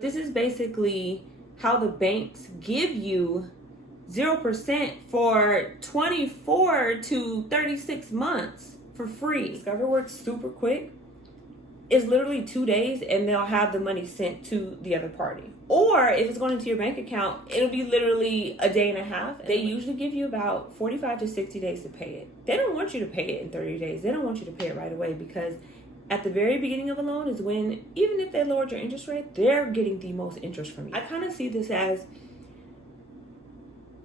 This is basically how the banks give you 0% for 24 to 36 months for free. Discover works super quick. It's literally 2 days and they'll have the money sent to the other party. Or if it's going into your bank account, it'll be literally a day and a half. They usually give you about 45 to 60 days to pay it. They don't want you to pay it in 30 days. They don't want you to pay it right away, because at the very beginning of a loan is when, even if they lowered your interest rate, they're getting the most interest from you. I kind of see this as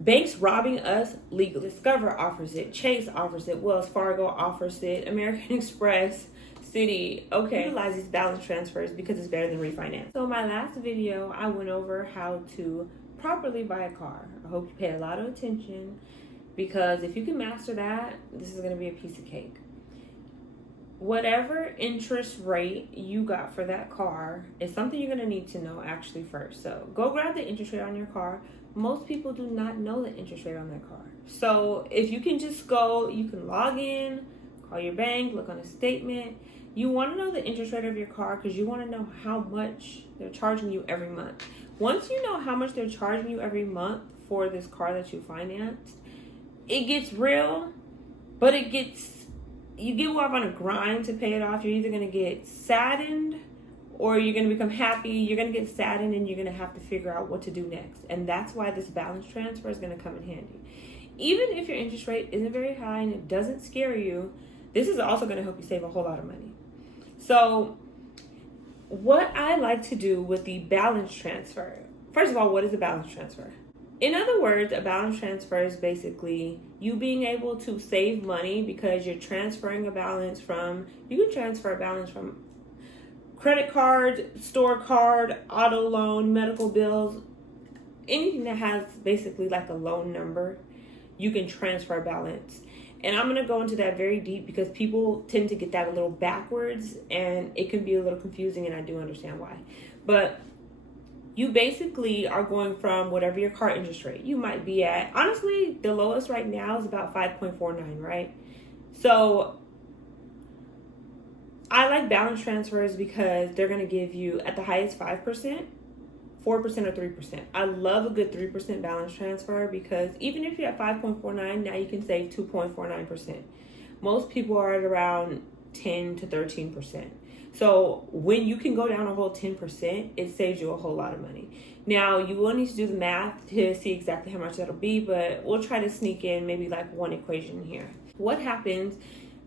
banks robbing us legally. Discover offers it, Chase offers it, Wells Fargo offers it, American Express, Citi. Okay, utilize these balance transfers because it's better than refinance. So my last video, I went over how to properly buy a car. I hope you pay a lot of attention, because if you can master that, this is going to be a piece of cake. Whatever interest rate you got for that car is something you're going to need to know actually first. So go grab the interest rate on your car. Most people do not know the interest rate on their car. So if you can just go, you can log in, call your bank, look on a statement. You want to know the interest rate of your car because you want to know how much they're charging you every month. Once you know how much they're charging you every month for this car that you financed, it gets real, but you get off on a grind to pay it off. You're either going to get saddened or you're going to become happy. You're going to get saddened and you're going to have to figure out what to do next. And that's why this balance transfer is going to come in handy. Even if your interest rate isn't very high and it doesn't scare you, this is also going to help you save a whole lot of money. So what I like to do with the balance transfer, first of all, what is a balance transfer? In other words, a balance transfer is basically you being able to save money because you're transferring a balance from, you can transfer a balance from credit card, store card, auto loan, medical bills, anything that has basically like a loan number, you can transfer a balance. And I'm going to go into that very deep because people tend to get that a little backwards and it can be a little confusing, and I do understand why. But you basically are going from whatever your car interest rate you might be at. Honestly, the lowest right now is about 5.49, right? So I like balance transfers because they're going to give you at the highest 5%, 4% or 3%. I love a good 3% balance transfer because even if you're at 5.49, now you can save 2.49%. Most people are at around 10 to 13%. So when you can go down a whole 10%, it saves you a whole lot of money. Now, you will need to do the math to see exactly how much that'll be, but we'll try to sneak in maybe like one equation here. What happens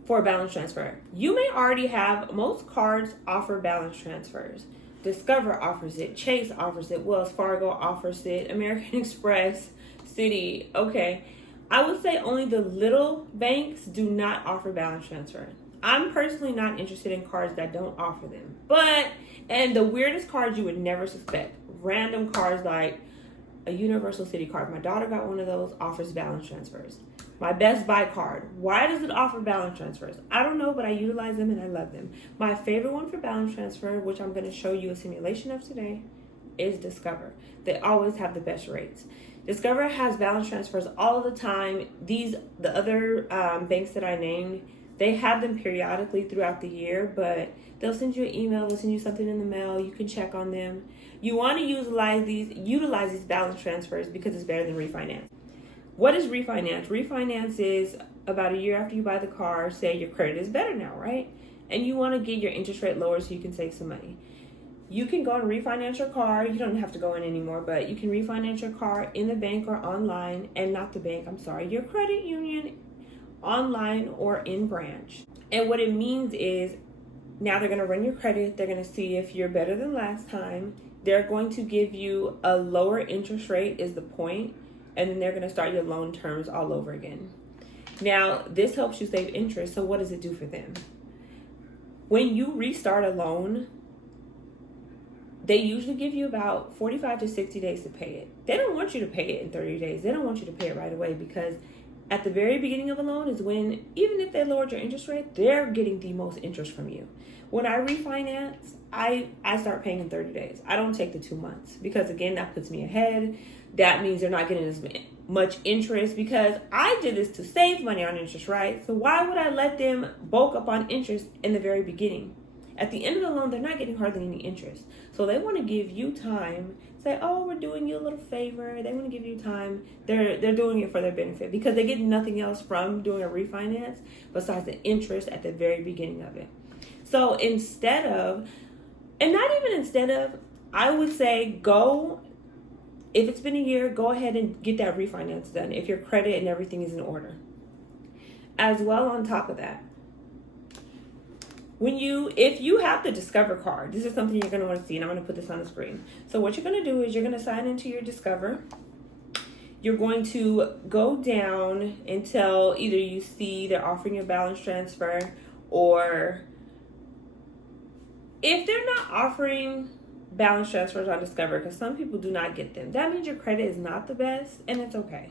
for a balance transfer? You may already have, most cards offer balance transfers. Discover offers it, Chase offers it, Wells Fargo offers it, American Express, Citi. Okay, I would say only the little banks do not offer balance transfer. I'm personally not interested in cards that don't offer them. And the weirdest cards you would never suspect, random cards like a Universal City card. My daughter got one of those, offers balance transfers. My Best Buy card, why does it offer balance transfers? I don't know, but I utilize them and I love them. My favorite one for balance transfer, which I'm going to show you a simulation of today, is Discover. They always have the best rates. Discover has balance transfers all the time. The other banks that I named, they have them periodically throughout the year, but they'll send you an email, they'll send you something in the mail, you can check on them. You want to utilize these balance transfers because it's better than refinance. What is refinance? Refinance is about a year after you buy the car, say your credit is better now, right? And you want to get your interest rate lower so you can save some money. You can go and refinance your car. You don't have to go in anymore, but you can refinance your car in the bank or online, and not the bank, I'm sorry, your credit union, online or in branch. And what it means is now they're going to run your credit. They're going to see if you're better than last time. They're going to give you a lower interest rate is the point, and then they're going to start your loan terms all over again. Now, this helps you save interest. So what does it do for them? When you restart a loan, they usually give you about 45 to 60 days to pay it. They don't want you to pay it in 30 days. They don't want you to pay it right away because at the very beginning of a loan is when, even if they lowered your interest rate, they're getting the most interest from you. When I refinance, I start paying in 30 days. I don't take the 2 months because, again, that puts me ahead. That means they're not getting as much interest because I did this to save money on interest, right? So why would I let them bulk up on interest in the very beginning? At the end of the loan, they're not getting hardly any interest. So they want to give you time, say, oh, we're doing you a little favor. They want to give you time. They're doing it for their benefit because they get nothing else from doing a refinance besides the interest at the very beginning of it. So instead of, I would say if it's been a year, go ahead and get that refinance done if your credit and everything is in order. As well, on top of that, if you have the Discover card, this is something you're going to want to see, and I'm going to put this on the screen. So what you're going to do is you're going to sign into your Discover. You're going to go down until either you see they're offering you a balance transfer, or if they're not offering balance transfers on Discover, because some people do not get them, that means your credit is not the best, and it's okay.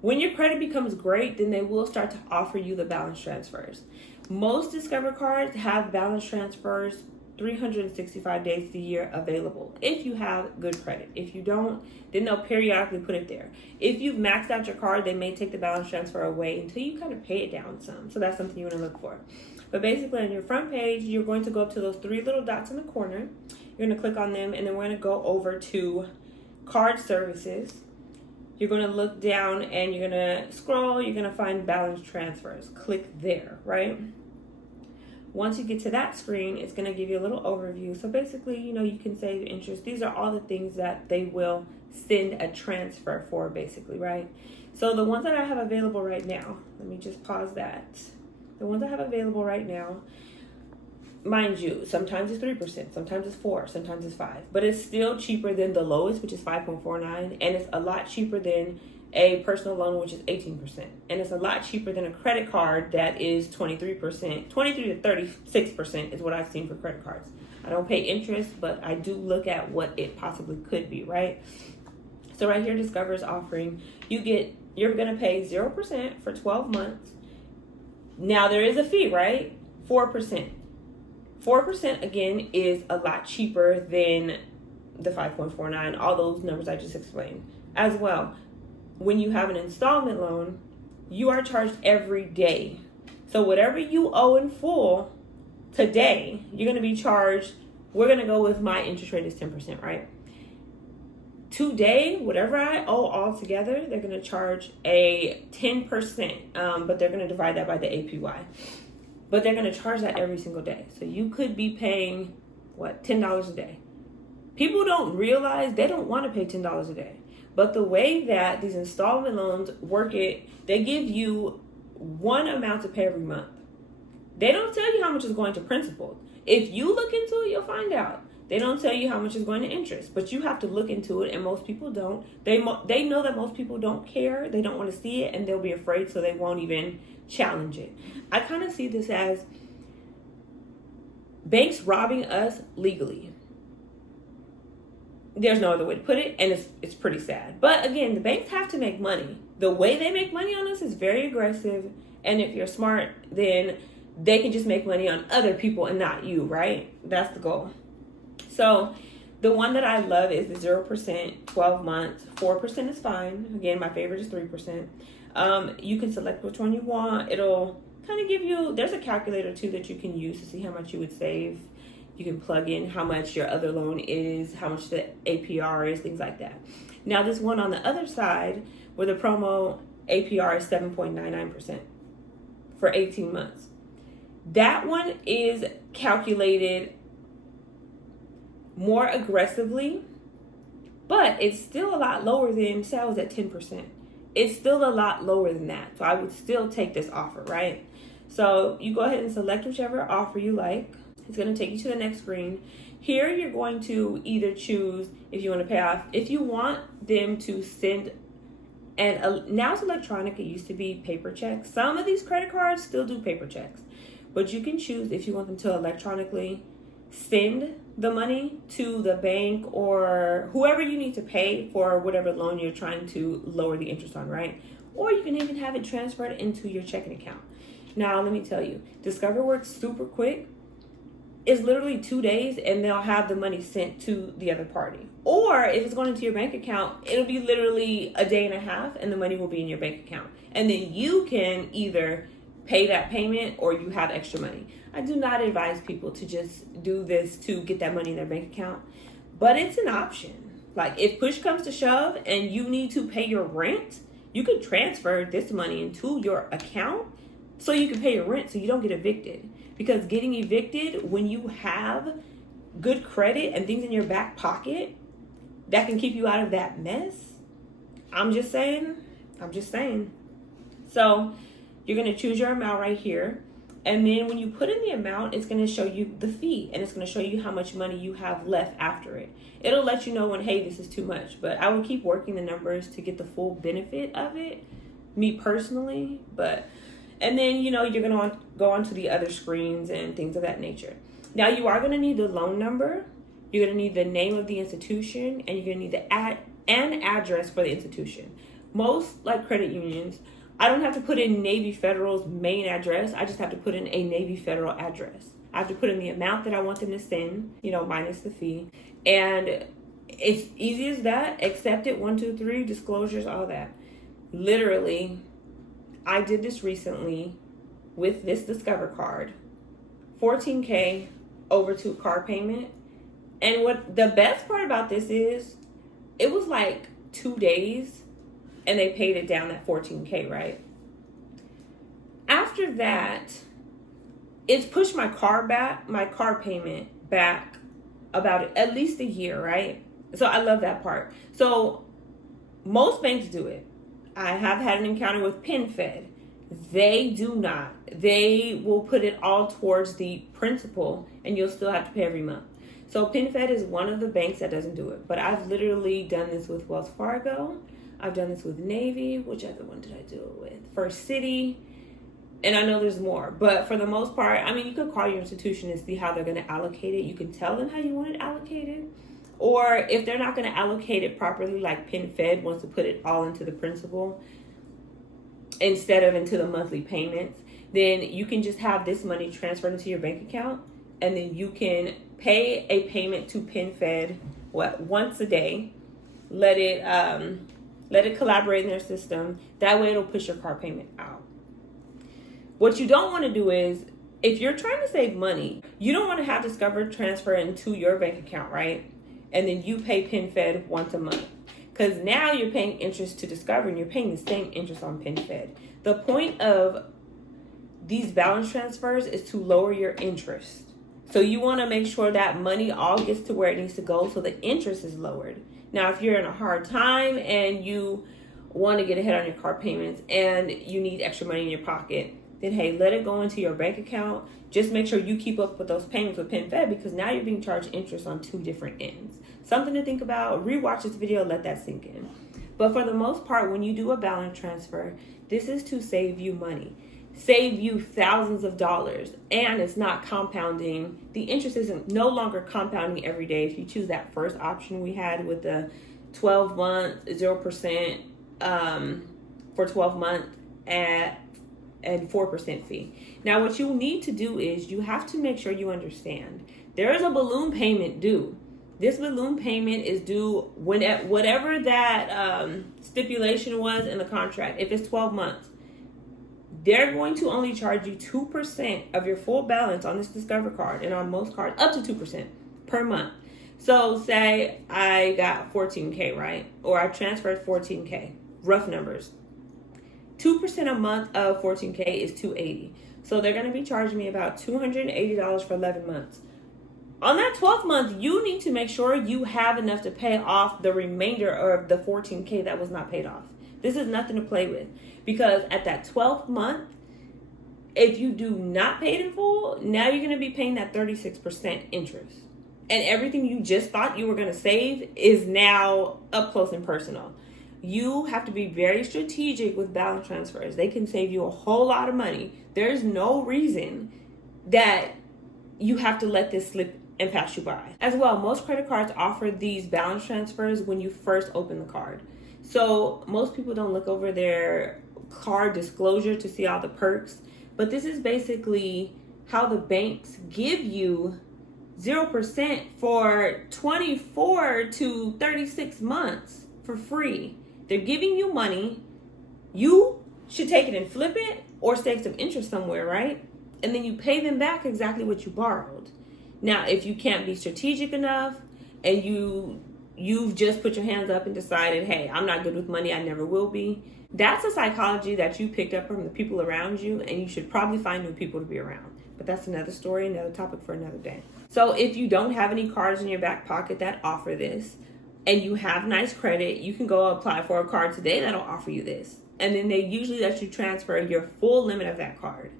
When your credit becomes great, then they will start to offer you the balance transfers. Most Discover cards have balance transfers 365 days a year available if you have good credit. If you don't, then they'll periodically put it there. If you've maxed out your card, they may take the balance transfer away until you kind of pay it down some. So that's something you want to look for. But basically on your front page, you're going to go up to those three little dots in the corner. You're going to click on them, and then we're going to go over to card services. You're going to look down and you're going to scroll. You're going to find balance transfers. Click there, right? Once you get to that screen, it's going to give you a little overview. So basically, you can save interest. These are all the things that they will send a transfer for, basically, right? So the ones that I have available right now, let me just pause that. The ones I have available right now, mind you, sometimes it's 3%, sometimes it's 4%, sometimes it's 5%, but it's still cheaper than the lowest, which is 5.49, and it's a lot cheaper than a personal loan, which is 18%, and it's a lot cheaper than a credit card that is 23%, 23 to 36% is what I've seen for credit cards. I don't pay interest, but I do look at what it possibly could be, right? So right here, Discover is offering, you're going to pay 0% for 12 months. Now there is a fee, right? 4%. 4% again is a lot cheaper than the 5.49, all those numbers I just explained. As well, when you have an installment loan, you are charged every day. So whatever you owe in full today, you're going to be charged. We're going to go with my interest rate is 10%, right? Today, whatever I owe all together, they're going to charge a 10%, but they're going to divide that by the APY. But they're going to charge that every single day. So you could be paying, $10 a day. People don't realize they don't want to pay $10 a day. But the way that these installment loans work they give you one amount to pay every month. They don't tell you how much is going to principal. If you look into it, you'll find out. They don't tell you how much is going to interest, but you have to look into it, and most people don't. They know that most people don't care. They don't want to see it, and they'll be afraid, so they won't even challenge it. I kind of see this as banks robbing us legally. There's no other way to put it, and it's pretty sad. But again, the banks have to make money. The way they make money on us is very aggressive, and if you're smart, then they can just make money on other people and not you, right? That's the goal. So the one that I love is the 0%, 12 months, 4% is fine. Again, my favorite is 3%. You can select which one you want. It'll kind of give you, there's a calculator too that you can use to see how much you would save. You can plug in how much your other loan is, how much the APR is, things like that. Now this one on the other side, where the promo APR is 7.99% for 18 months. That one is calculated more aggressively, but it's still a lot lower than sales at 10%. It's still a lot lower than that. So I would still take this offer, right? So you go ahead and select whichever offer you like. It's going to take you to the next screen. Here you're going to either choose if you want to pay off, if you want them to send, and now it's electronic, it used to be paper checks. Some of these credit cards still do paper checks, but you can choose if you want them to electronically send the money to the bank or whoever you need to pay for whatever loan you're trying to lower the interest on, right? Or you can even have it transferred into your checking account. Now, let me tell you, Discover works super quick. It's literally 2 days and they'll have the money sent to the other party. Or if it's going into your bank account, it'll be literally a day and a half and the money will be in your bank account. And then you can either pay that payment or you have extra money. I do not advise people to just do this to get that money in their bank account, but it's an option. Like if push comes to shove and you need to pay your rent, you could transfer this money into your account so you can pay your rent so you don't get evicted. Because getting evicted when you have good credit and things in your back pocket that can keep you out of that mess, I'm just saying. So you're going to choose your amount right here. And then when you put in the amount, it's going to show you the fee and it's going to show you how much money you have left after it. It'll let you know when, hey, this is too much. But I will keep working the numbers to get the full benefit of it, me personally. And then, you're going to go on to the other screens and things of that nature. Now, you are going to need the loan number. You're going to need the name of the institution, and you're going to need the an address for the institution. Most like credit unions, I don't have to put in Navy Federal's main address. I just have to put in a Navy Federal address. I have to put in the amount that I want them to send, minus the fee. And it's easy as that. Accept it, 1, 2, 3, disclosures, all that. Literally, I did this recently with this Discover card. $14K over to car payment. And what the best part about this is, it was like 2 days and they paid it down at $14K, right? After that, it's pushed my car payment back about at least a year, right? So I love that part. So most banks do it. I have had an encounter with PenFed. They do not. They will put it all towards the principal and you'll still have to pay every month. So PenFed is one of the banks that doesn't do it. But I've literally done this with Wells Fargo. I've done this with Navy. Which other one did I do it with? First City. And I know there's more. But for the most part, you could call your institution and see how they're going to allocate it. You can tell them how you want it allocated. Or if they're not going to allocate it properly, like PenFed wants to put it all into the principal instead of into the monthly payments, then you can just have this money transferred into your bank account. And then you can pay a payment to PenFed once a day. Let it collaborate in their system. That way it'll push your car payment out. What you don't want to do is, if you're trying to save money, you don't want to have Discover transfer into your bank account, right? And then you pay PenFed once a month. Because now you're paying interest to Discover and you're paying the same interest on PenFed. The point of these balance transfers is to lower your interest. So you want to make sure that money all gets to where it needs to go so the interest is lowered. Now, if you're in a hard time and you want to get ahead on your car payments and you need extra money in your pocket, then hey, let it go into your bank account. Just make sure you keep up with those payments with PenFed because now you're being charged interest on 2 different ends. Something to think about. Rewatch this video, let that sink in. But for the most part, when you do a balance transfer, this is to save you money. Save you thousands of dollars, and it's not compounding. The interest isn't no longer compounding every day. If you choose that first option we had with the 12 months 0% for 12 months and 4% fee. Now, what you need to do is you have to make sure you understand there is a balloon payment due. This balloon payment is due when at whatever that stipulation was in the contract. If it's 12 months. They're going to only charge you 2% of your full balance on this Discover card and on most cards up to 2% per month. So say I got $14K, right? Or I transferred $14K, rough numbers. 2% a month of $14K is $280. So they're going to be charging me about $280 for 11 months. On that 12th month, you need to make sure you have enough to pay off the remainder of the $14K that was not paid off. This is nothing to play with. Because at that 12th month, if you do not pay it in full, now you're going to be paying that 36% interest. And everything you just thought you were going to save is now up close and personal. You have to be very strategic with balance transfers. They can save you a whole lot of money. There's no reason that you have to let this slip and pass you by. As well, most credit cards offer these balance transfers when you first open the card. So most people don't look over their card disclosure to see all the perks, but this is basically how the banks give you 0% for 24 to 36 months for free. They're giving you money. You should take it and flip it or save some interest somewhere, right? and then you pay them back exactly what you borrowed. Now, if you can't be strategic enough and you've just put your hands up and decided, hey, I'm not good with money, I never will be, that's a psychology that you picked up from the people around you, and you should probably find new people to be around. But that's another story, another topic for another day. So if you don't have any cards in your back pocket that offer this, and you have nice credit, you can go apply for a card today that'll offer you this. And then they usually let you transfer your full limit of that card.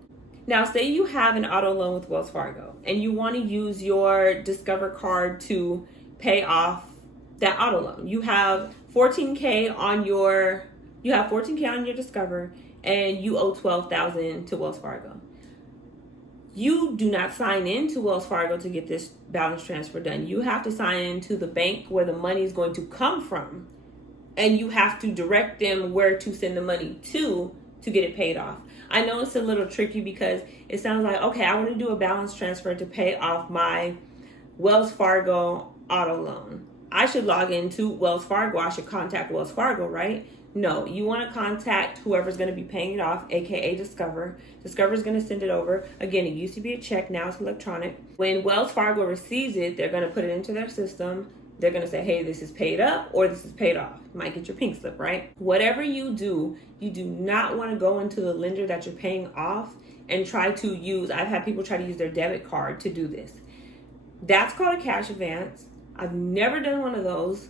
Now, say you have an auto loan with Wells Fargo and you want to use your Discover card to pay off that auto loan. You have 14K on your Discover, and you owe $12,000 to Wells Fargo. You do not sign into Wells Fargo to get this balance transfer done. You have to sign into the bank where the money is going to come from, and you have to direct them where to send the money to get it paid off. I know it's a little tricky because it sounds like, okay, I want to do a balance transfer to pay off my Wells Fargo auto loan. I should log into Wells Fargo. I should contact Wells Fargo, right? No, you want to contact whoever's going to be paying it off, aka Discover. Discover is going to send it over. Again, it used to be a check, now it's electronic. When Wells Fargo receives it, they're going to put it into their system. They're going to say, hey, this is paid up or this is paid off. You might get your pink slip, right? Whatever you do not want to go into the lender that you're paying off and try to use, I've had people try to use their debit card to do this. That's called a cash advance. I've never done one of those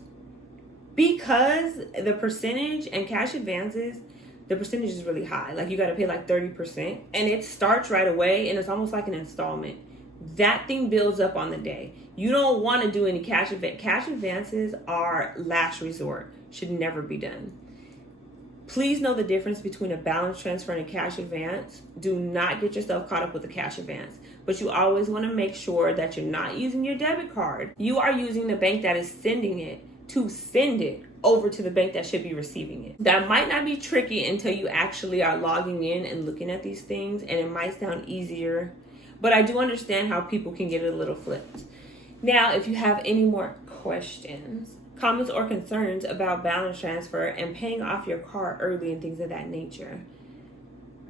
because the percentage and cash advances, the percentage is really high. Like you got to pay like 30%, and it starts right away, and it's almost like an installment. That thing builds up on the day. You don't want to do any cash advance. Cash advances are last resort, should never be done. Please know the difference between a balance transfer and a cash advance. Do not get yourself caught up with a cash advance. But you always want to make sure that you're not using your debit card. You are using the bank that is sending it to send it over to the bank that should be receiving it. That might not be tricky until you actually are logging in and looking at these things, and it might sound easier, but I do understand how people can get it a little flipped. Now, if you have any more questions, comments, or concerns about balance transfer and paying off your car early and things of that nature,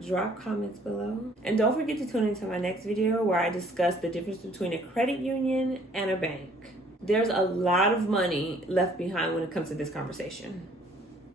drop comments below. And don't forget to tune into my next video where I discuss the difference between a credit union and a bank. There's a lot of money left behind when it comes to this conversation.